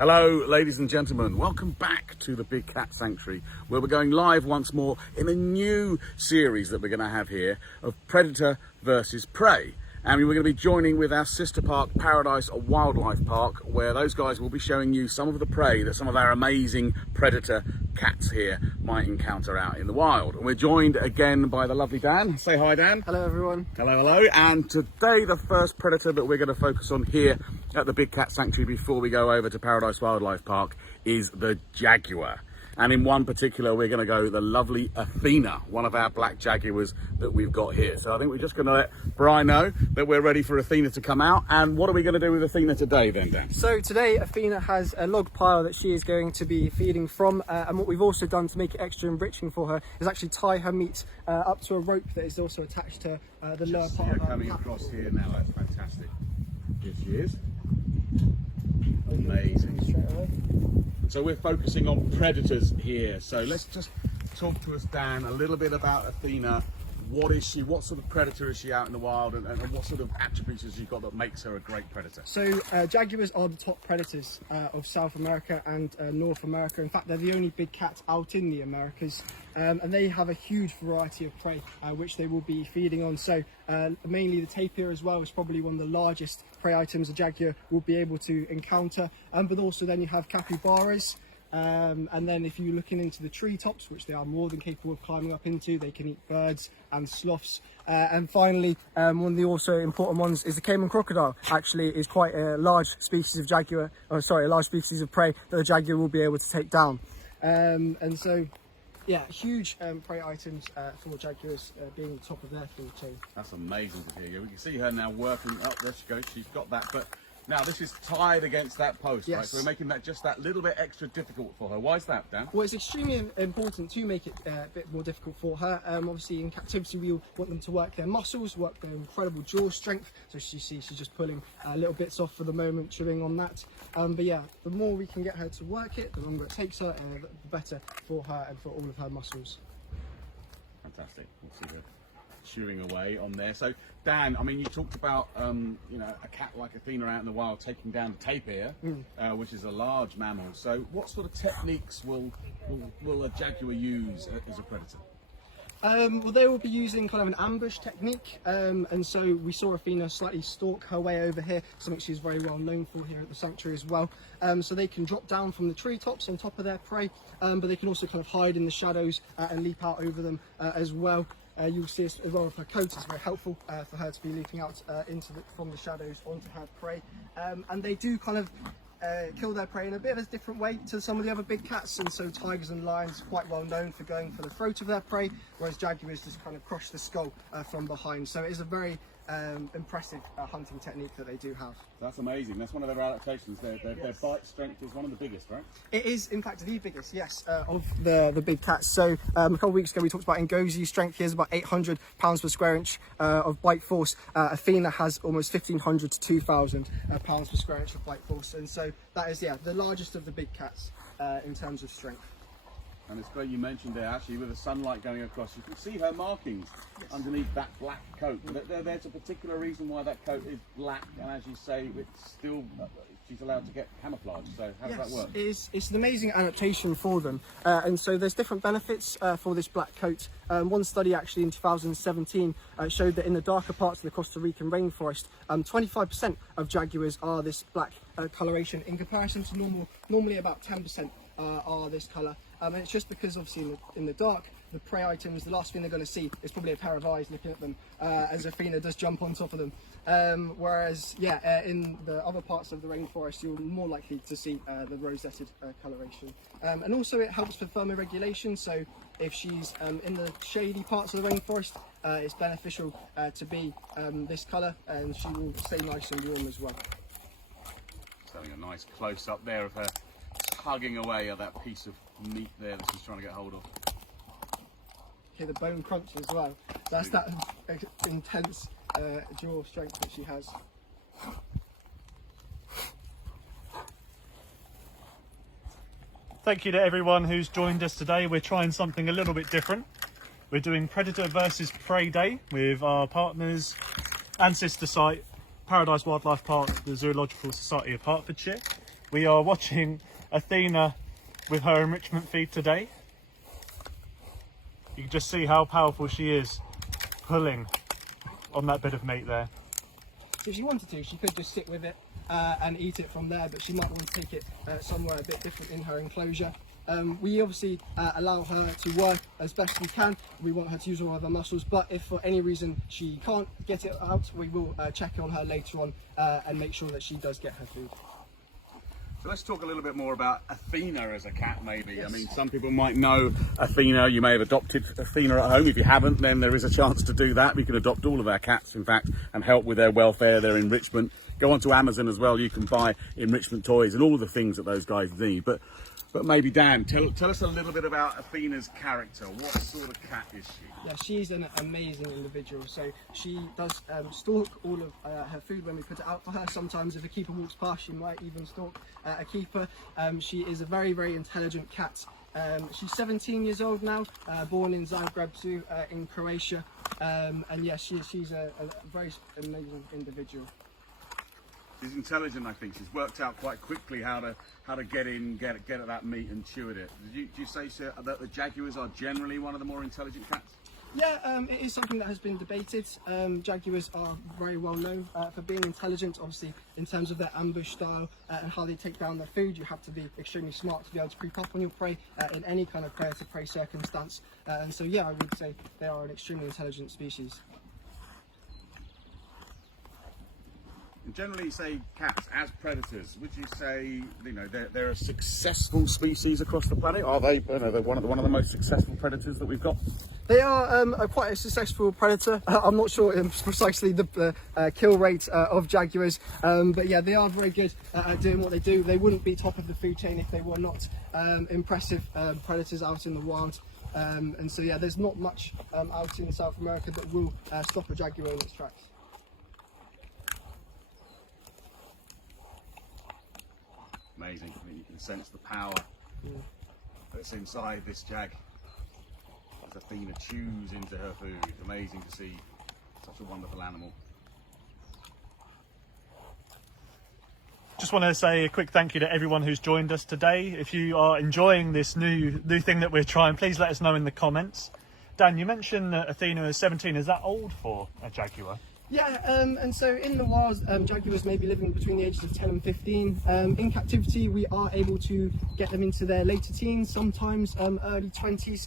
Hello ladies and gentlemen, welcome back to the Big Cat Sanctuary, where we're going live once more in a new series that we're going to have here of Predator versus Prey. And we're going to be joining with our sister park, Paradise Wildlife Park, where those guys will be showing you some of the prey that some of our amazing predator cats here might encounter out in the wild. And we're joined again by the lovely Dan. Say hi, Dan. Hello everyone. Hello, hello. And today the first predator that we're going to focus on here at the Big Cat Sanctuary before we go over to Paradise Wildlife Park is the jaguar. And in one particular, we're going to go the lovely Athena, one of our black jaguars that we've got here. So I think we're just going to let Brian know that we're ready for Athena to come out. And what are we going to do with Athena today then, Dan? So today Athena has a log pile that she is going to be feeding from. And what we've also done to make it extra enriching for her is actually tie her meat up to a rope that is also attached to the lower part of her coming across here now, that's fantastic. Here she is. Amazing. Straight away. So we're focusing on predators here. So let's just talk to us, Dan, a little bit about Athena. What is she? What sort of predator is she out in the wild, and what sort of attributes has she got that makes her a great predator? So jaguars are the top predators of South America and North America. In fact, they're the only big cats out in the Americas, and they have a huge variety of prey which they will be feeding on. So mainly the tapir as well is probably one of the largest prey items a jaguar will be able to encounter, but also then you have capybaras. And then if you're looking into the treetops, which they are more than capable of climbing up into, they can eat birds and sloths. And finally, one of the also important ones is the caiman crocodile. Actually is quite a large species of jaguar, a large species of prey that the jaguar will be able to take down. And so, yeah, huge prey items for jaguars being the top of their food chain. That's amazing to hear. We can see her now working up. There she goes. She's got that, but now this is tied against that post, yes. Right? So we're making that just that little bit extra difficult for her. Why is that, Dan? Well, it's extremely important to make it a bit more difficult for her. Obviously, in captivity, we want them to work their muscles, work their incredible jaw strength. So you see, she's just pulling little bits off for the moment, chewing on that. But yeah, the more we can get her to work it, the longer it takes her, the better for her and for all of her muscles. Fantastic. We'll see her chewing away on there. So Dan, I mean, you talked about you know, a cat like Athena out in the wild taking down the tapir, which is a large mammal. So what sort of techniques will a jaguar use as a predator? Well, they will be using kind of an ambush technique, and so we saw Athena slightly stalk her way over here, something she's very well known for here at the sanctuary as well. So they can drop down from the treetops on top of their prey, but they can also kind of hide in the shadows and leap out over them as well. You'll see as well with her coat, it's very helpful for her to be leaping out from the shadows onto her prey. And they do kind of kill their prey in a bit of a different way to some of the other big cats, and so tigers and lions are quite well known for going for the throat of their prey, whereas jaguars just kind of crush the skull from behind. So it is a very impressive hunting technique that they do have. That's amazing. That's one of their adaptations. Their bite strength is one of the biggest, right? It is, in fact, the biggest, yes, of the big cats. So a couple of weeks ago we talked about Ngosi's strength. He has about 800 pounds per square inch of bite force. Athena has almost 1,500 to 2,000 pounds per square inch of bite force, and so that is, yeah, the largest of the big cats in terms of strength. And it's great you mentioned there, actually, with the sunlight going across, you can see her markings underneath that black coat. There's a particular reason why that coat is black, and as you say, it's still, she's allowed to get camouflage. So how does that work? It's an amazing adaptation for them. And so there's different benefits for this black coat. One study actually in 2017 showed that in the darker parts of the Costa Rican rainforest, 25% of jaguars are this black coloration in comparison to normally about 10% are this colour. And it's just because obviously in the dark, the prey items, the last thing they're going to see is probably a pair of eyes looking at them as Athena does jump on top of them. Whereas, yeah, in the other parts of the rainforest, you're more likely to see the rosetted coloration. And also it helps with thermoregulation, so if she's in the shady parts of the rainforest, it's beneficial to be this colour, and she will stay nice and warm as well. Just having a nice close-up there of her tugging away at that piece of meat there that she's trying to get hold of. Okay, the bone crunch as well. That's that intense jaw strength that she has. Thank you to everyone who's joined us today. We're trying something a little bit different. We're doing Predator versus Prey Day with our partners and sister site, Paradise Wildlife Park, the Zoological Society of Hertfordshire. We are watching Athena with her enrichment feed today. You can just see how powerful she is pulling on that bit of meat there. So if she wanted to, she could just sit with it and eat it from there, but she might want to take it somewhere a bit different in her enclosure. We obviously allow her to work as best we can. We want her to use all of her muscles, but if for any reason she can't get it out, we will check on her later on and make sure that she does get her food. So let's talk a little bit more about Athena as a cat, maybe. Yes. I mean, some people might know Athena. You may have adopted Athena at home. If you haven't, then there is a chance to do that. We can adopt all of our cats, in fact, and help with their welfare, their enrichment. Go onto Amazon as well. You can buy enrichment toys and all the things that those guys need. But maybe Dan, tell us a little bit about Athena's character. What sort of cat is she? Yeah, she's an amazing individual. So she does stalk all of her food when we put it out for her. Sometimes if a keeper walks past, she might even stalk a keeper. She is a very, very intelligent cat. She's 17 years old now, born in Zagreb Zoo in Croatia. And yeah, she's a very amazing individual. She's intelligent, I think. She's worked out quite quickly how to get at that meat and chew at it. Do you say, sir, that the Jaguars are generally one of the more intelligent cats? Yeah, it is something that has been debated. Jaguars are very well known for being intelligent. Obviously, in terms of their ambush style and how they take down their food, you have to be extremely smart to be able to creep up on your prey in any kind of predator-prey circumstance. And so, yeah, I would say they are an extremely intelligent species. And generally, say cats as predators, would you say they're a successful species across the planet? Are they? They're one of the most successful predators that we've got. They are quite a successful predator. I'm not sure precisely the kill rate of jaguars, but yeah, they are very good at doing what they do. They wouldn't be top of the food chain if they were not impressive predators out in the wild. And so yeah, there's not much out in South America that will stop a jaguar in its tracks. Amazing. I mean, you can sense the power that's inside this jag as Athena chews into her food. Amazing to see such a wonderful animal. Just want to say a quick thank you to everyone who's joined us today. If you are enjoying this new thing that we're trying, please let us know in the comments. Dan, you mentioned that Athena is 17. Is that old for a jaguar? Yeah, and so in the wild, jaguars may be living between the ages of 10 and 15. In captivity, we are able to get them into their later teens, sometimes early 20s.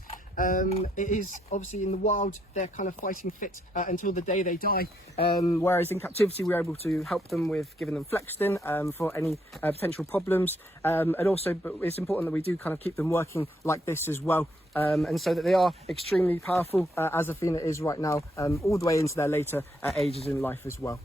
It is obviously in the wild, they're kind of fighting fit until the day they die. Whereas in captivity, we're able to help them with giving them Flextin for any potential problems. And also, but it's important that we do kind of keep them working like this as well. And so that they are extremely powerful, as Athena is right now, all the way into their later ages in life as well.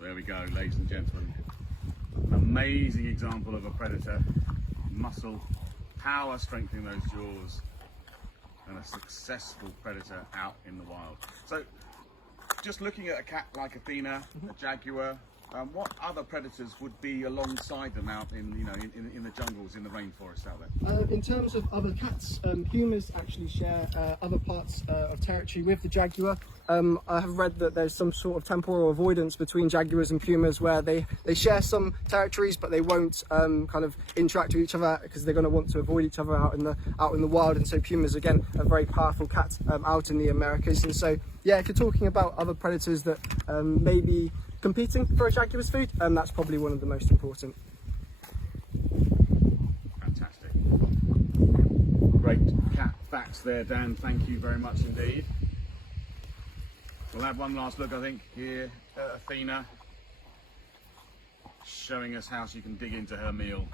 There we go, ladies and gentlemen. An amazing example of a predator. Muscle, power strengthening those jaws, and a successful predator out in the wild. So, just looking at a cat like Athena, a jaguar, what other predators would be alongside them out in the jungles, in the rainforests out there? In terms of other cats, pumas actually share other parts of territory with the jaguar. I have read that there's some sort of temporal avoidance between jaguars and pumas where they share some territories, but they won't kind of interact with each other because they're going to want to avoid each other out in the wild. And so pumas, again, are very powerful cats out in the Americas. And so yeah, if you're talking about other predators that may be competing for a jaguar's food, that's probably one of the most important. Fantastic. Great cat facts there, Dan. Thank you very much indeed. We'll have one last look, I think, here at Athena, showing us how she can dig into her meal.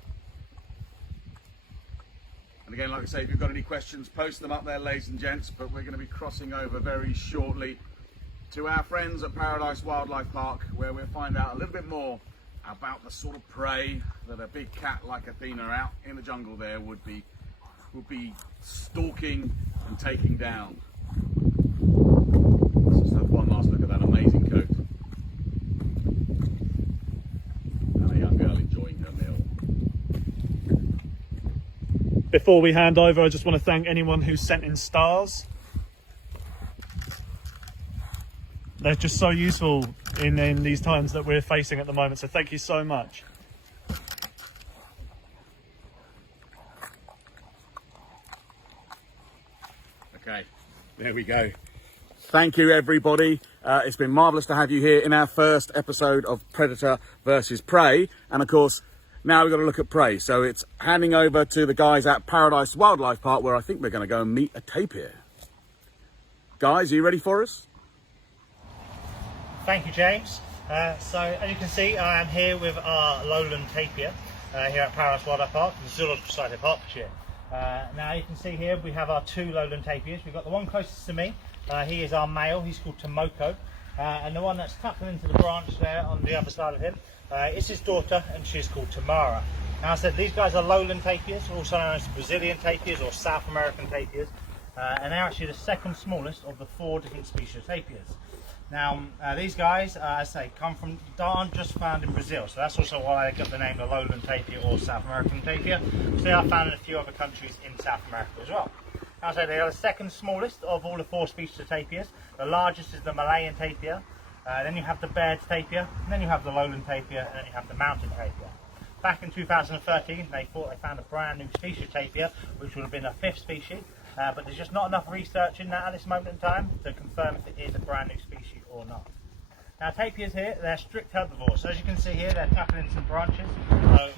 And again, like I say, if you've got any questions, post them up there, ladies and gents, but we're going to be crossing over very shortly to our friends at Paradise Wildlife Park, where we'll find out a little bit more about the sort of prey that a big cat like Athena out in the jungle there would be stalking and taking down. Let's just have one last look at that amazing coat. And a young girl enjoying her meal. Before we hand over, I just want to thank anyone who sent in stars. they're just so useful in these times that we're facing at the moment. So thank you so much. Okay, there we go. Thank you, everybody. It's been marvellous to have you here in our first episode of Predator versus Prey. And of course, now we've got to look at prey. So it's handing over to the guys at Paradise Wildlife Park, where I think we're going to go and meet a tapir. Guys, are you ready for us? Thank you, James. So as you can see, I am here with our lowland tapir here at Paradise Wildlife Park, the Zoological Society of Hertfordshire. Now you can see here we have our two lowland tapirs. We've got the one closest to me. He is our male. He's called Tomoko, and the one that's tucking into the branch there on the other side of him is his daughter, and she's called Tamara. Now I said these guys are lowland tapirs, also known as Brazilian tapirs or South American tapirs, and they're actually the second smallest of the 4 different species of tapirs. Now these guys, as I say, aren't just found in Brazil, so that's also why they got the name of lowland tapir or South American tapir. So they are found in a few other countries in South America as well. Now, so they are the second smallest of all the 4 species of tapirs. The largest is the Malayan tapir, then you have the Baird's tapir, and then you have the lowland tapir, and then you have the mountain tapir. Back in 2013, they thought they found a brand new species of tapir, which would have been a 5th species, but there's just not enough research in that at this moment in time to confirm if it is a brand new species or not. Now tapirs here, they're strict herbivores. So as you can see here, they're tucking in some branches.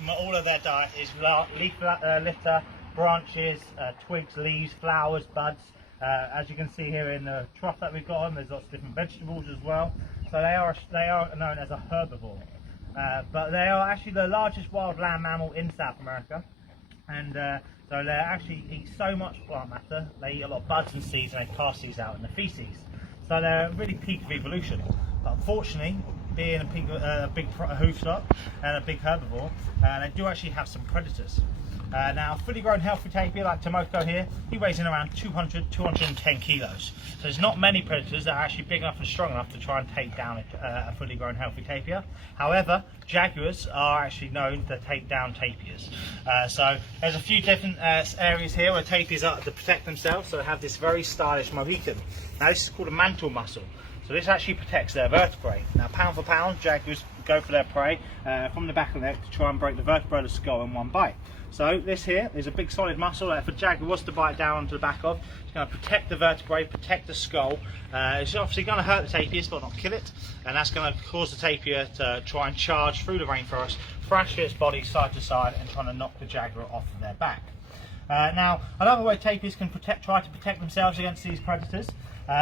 All of their diet is leaf litter, branches, twigs, leaves, flowers, buds. As you can see here in the trough that we've got on, there's lots of different vegetables as well. So they are known as a herbivore. But they are actually the largest wild land mammal in South America. And so they actually eat so much plant matter, they eat a lot of buds and seeds, and they pass these out in the feces. So they're a really peak of evolution. But unfortunately, being a big hoof stock and a big herbivore, they do actually have some predators. Now, a fully grown healthy tapir like Tomoko here, he weighs in around 200-210 kilos. So there's not many predators that are actually big enough and strong enough to try and take down a fully grown healthy tapir. However, jaguars are actually known to take down tapirs. So there's a few different areas here where tapirs are to protect themselves. So they have this very stylish mohican. Now this is called a mantle muscle. So this actually protects their vertebrae. Now pound for pound, jaguars go for their prey from the back of the neck to try and break the vertebrae of the skull in one bite. So this here is a big solid muscle that if a jaguar was to bite down onto the back of, it's going to protect the vertebrae, protect the skull. It's obviously going to hurt the tapir but not kill it, and that's going to cause the tapir to try and charge through the rainforest, thrash its body side to side and trying to knock the jaguar off of their back. Now another way tapirs can try to protect themselves against these predators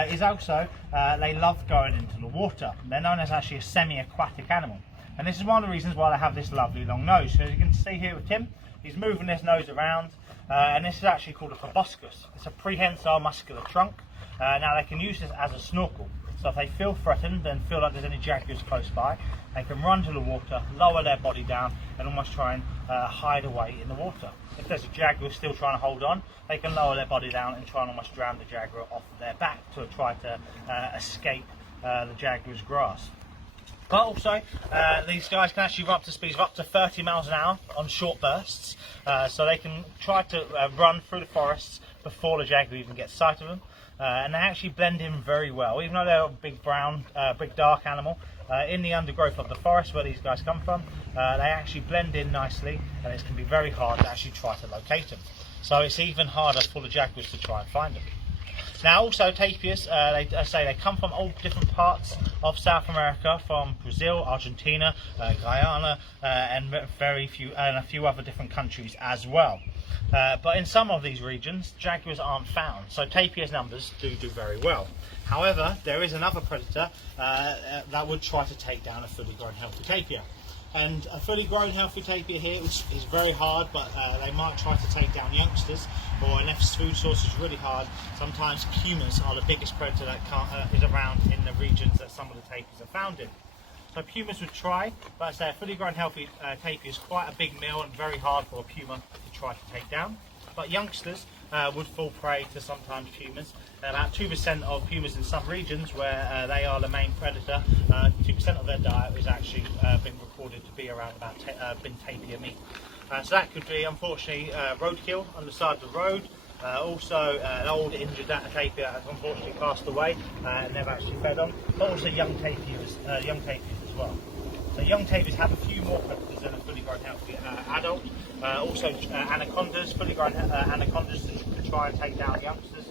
is also they love going into the water. They're known as actually a semi-aquatic animal, and this is one of the reasons why they have this lovely long nose. So as you can see here with Tim, he's moving his nose around, and this is actually called a proboscis. It's a prehensile muscular trunk. Now they can use this as a snorkel. So if they feel threatened and feel like there's any jaguars close by, they can run to the water, lower their body down, and almost try and hide away in the water. If there's a jaguar still trying to hold on, they can lower their body down and try and almost drown the jaguar off of their back to try to escape the jaguar's grasp. But also, these guys can actually run up to speeds of up to 30 miles an hour on short bursts, so they can try to run through the forests before the jaguar even gets sight of them. And they actually blend in very well, even though they're a big brown, big dark animal. In the undergrowth of the forest where these guys come from, they actually blend in nicely, and it can be very hard to actually try to locate them. So it's even harder for the jaguars to try and find them. Now also tapirs, they come from all different parts of South America, from Brazil, Argentina, Guyana, and a few other different countries as well. But in some of these regions, jaguars aren't found, so tapirs numbers do very well. However, there is another predator that would try to take down a fully grown healthy tapir. And a fully grown healthy tapir here is very hard, but they might try to take down youngsters, or unless food source is really hard, sometimes pumas are the biggest predator that is around in the regions that some of the tapirs are found in. So pumas would try, but I say a fully grown healthy tapir is quite a big meal and very hard for a puma to try to take down. But youngsters would fall prey to sometimes pumas. About 2% of pumas in some regions where they are the main predator, 2% of their diet is actually been recorded to be around tapir meat. So that could be, unfortunately, roadkill on the side of the road, Also an old injured tapir has unfortunately passed away and never actually fed on, but also young tapirs as well. So young tapirs have a few more predators than a fully grown healthy adult. Also anacondas, fully grown anacondas to try and take down youngsters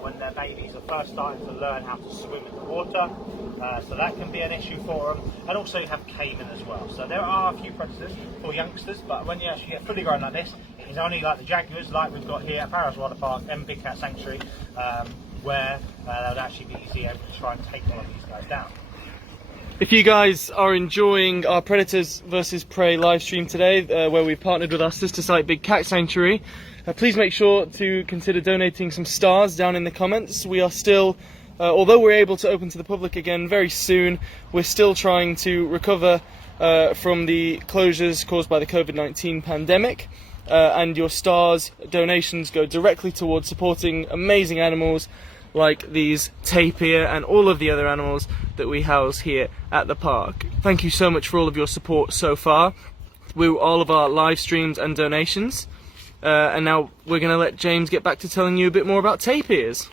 when their babies are first starting to learn how to swim in the water. So that can be an issue for them. And also you have caiman as well. So there are a few predators for youngsters, but when you actually get fully grown like this, it's only like the jaguars, like we've got here at Paraguay Water Park and Big Cat Sanctuary, where they would actually be easy able to try and take one of these guys down. If you guys are enjoying our Predators vs. Prey live stream today, where we've partnered with our sister site Big Cat Sanctuary, please make sure to consider donating some stars down in the comments. We are still, although we're able to open to the public again very soon, we're still trying to recover from the closures caused by the COVID-19 pandemic. And your stars donations go directly towards supporting amazing animals like these tapir and all of the other animals that we house here at the park. Thank you so much for all of your support so far with all of our live streams and donations. And now we're going to let James get back to telling you a bit more about tapirs.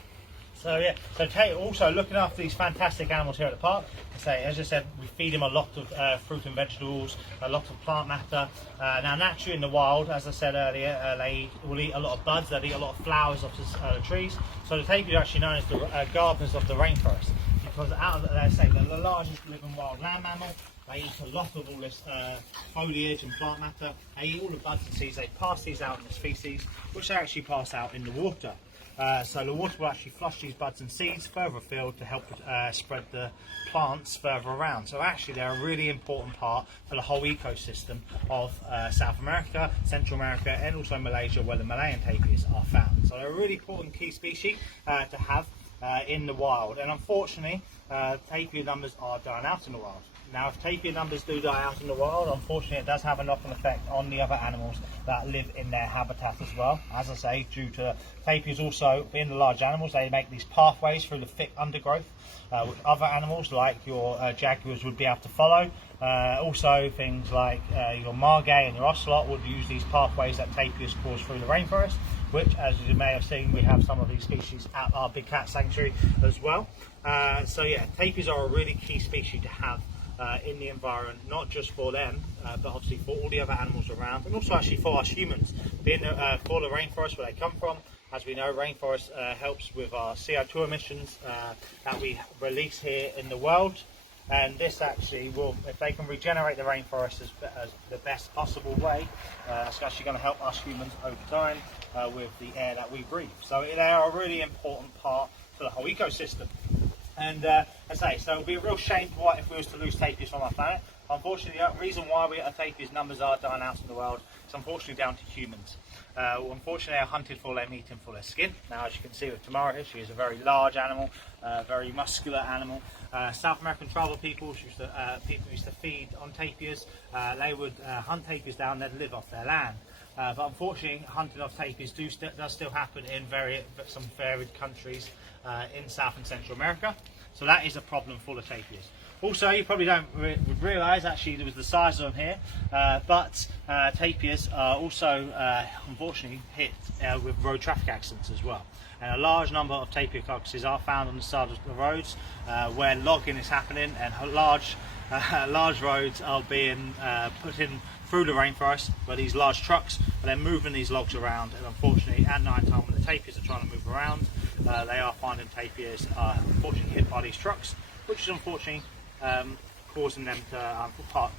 So yeah, so also looking after these fantastic animals here at the park. As I said, we feed them a lot of fruit and vegetables, a lot of plant matter. Now naturally in the wild, as I said earlier, they will eat a lot of buds, they'll eat a lot of flowers off the trees. So the tapir are actually known as the gardeners of the rainforest, because out of, let's say, they're the largest living wild land mammal. They eat a lot of all this foliage and plant matter. They eat all the buds and seeds. They pass these out in the feces, which they actually pass out in the water. So the water will actually flush these buds and seeds further afield to help spread the plants further around. So actually they're a really important part for the whole ecosystem of South America, Central America, and also Malaysia, where the Malayan tapirs are found. So they're a really important key species to have in the wild. And unfortunately, tapir numbers are dying out in the wild. Now, if tapir numbers do die out in the wild, unfortunately it does have a knock-on effect on the other animals that live in their habitat as well. As I say, due to tapirs also being the large animals, they make these pathways through the thick undergrowth, which other animals like your jaguars would be able to follow. Also things like your margay and your ocelot would use these pathways that tapirs cause through the rainforest, which, as you may have seen, we have some of these species at our Big Cat Sanctuary as well. So yeah, tapirs are a really key species to have in the environment, not just for them, but obviously for all the other animals around, and also actually for us humans, being for the rainforest where they come from. As we know, rainforest helps with our CO2 emissions that we release here in the world, and this actually will, if they can regenerate the rainforest as the best possible way, it's actually going to help us humans over time with the air that we breathe. So they are a really important part for the whole ecosystem. And as I say, so it would be a real shame if we was to lose tapirs from our planet. Unfortunately, the reason why tapirs numbers are dying out in the world is unfortunately down to humans. Unfortunately, they are hunted for their meat and for their skin. Now, as you can see with Tamara here, she is a very large animal, very muscular animal. South American tribal people used to feed on tapirs. They would hunt tapirs down, they'd live off their land. But unfortunately, hunting of tapirs does still happen in some varied countries in South and Central America. So that is a problem for the tapirs. Also, you probably don't realise actually there was the size of them here, but tapirs are also unfortunately hit with road traffic accidents as well. And a large number of tapir carcasses are found on the side of the roads where logging is happening, and large roads are being put in through the rainforest, where these large trucks are then moving these logs around. And unfortunately, at night time when the tapirs are trying to move around, they are finding tapirs unfortunately hit by these trucks, which is unfortunately causing them to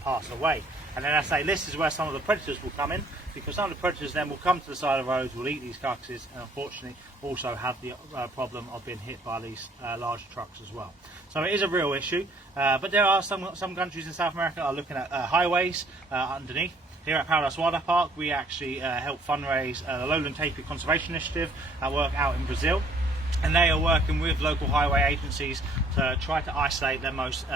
pass away. And then I say this is where some of the predators will come in, because some of the predators then will come to the side of the roads, will eat these carcasses, and unfortunately also have the problem of being hit by these large trucks as well. So it is a real issue, but there are some countries in South America are looking at highways underneath. Here at Paradise Water Park, we actually help fundraise the Lowland Tapir Conservation Initiative at work out in Brazil, and they are working with local highway agencies to try to isolate the most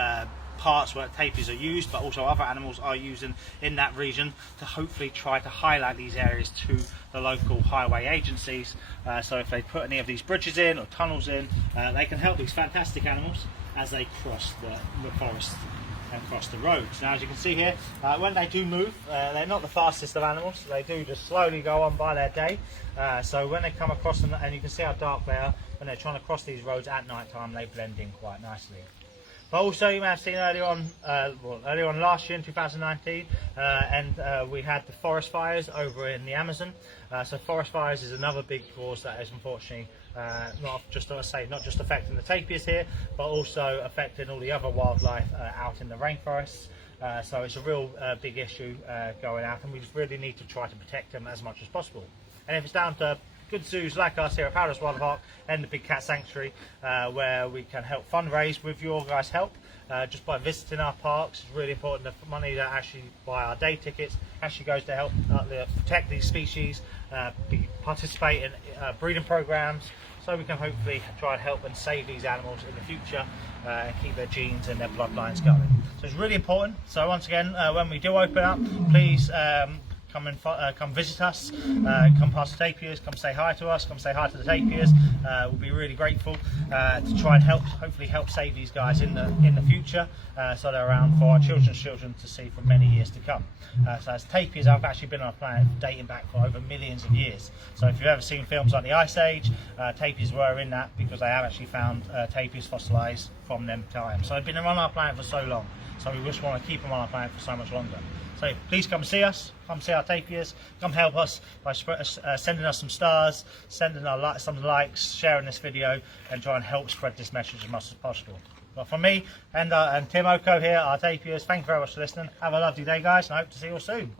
parts where tapirs are used, but also other animals are using in that region, to hopefully try to highlight these areas to the local highway agencies. So if they put any of these bridges in or tunnels in, they can help these fantastic animals as they cross the forest across the roads. Now, as you can see here, when they do move, they're not the fastest of animals. They do just slowly go on by their day. So when they come across them, and you can see how dark they are, when they're trying to cross these roads at night time, they blend in quite nicely. But also, you may have seen earlier on last year in 2019, we had the forest fires over in the Amazon. So forest fires is another big cause that is unfortunately not just affecting the tapirs here, but also affecting all the other wildlife out in the rainforests. So it's a real big issue going out, and we just really need to try to protect them as much as possible. And if it's down to good zoos like us here at Paraguay Wildlife Park and the Big Cat Sanctuary, where we can help fundraise with your guys' help just by visiting our parks. It's really important. The money that actually buy our day tickets actually goes to help protect these species, participate in breeding programs, so we can hopefully try and help and save these animals in the future and keep their genes and their bloodlines going. So it's really important. So once again, when we do open up, please come visit us, come past the tapirs, come say hi to us, come say hi to the tapirs. We'll be really grateful to try and hopefully help save these guys in the future, so they're around for our children's children to see for many years to come. So as tapirs have actually been on our planet dating back for over millions of years. So if you've ever seen films like the Ice Age, tapirs were in that because they have actually found tapirs fossilised from them times. So they've been on our planet for so long. So we just want to keep them on our planet for so much longer. So please come see us, come see our tapirs, come help us by sending us some stars, sending some likes, sharing this video, and try and help spread this message as much as possible. But from me and Tim Oko here, our tapirs, thank you very much for listening. Have a lovely day, guys, and I hope to see you all soon.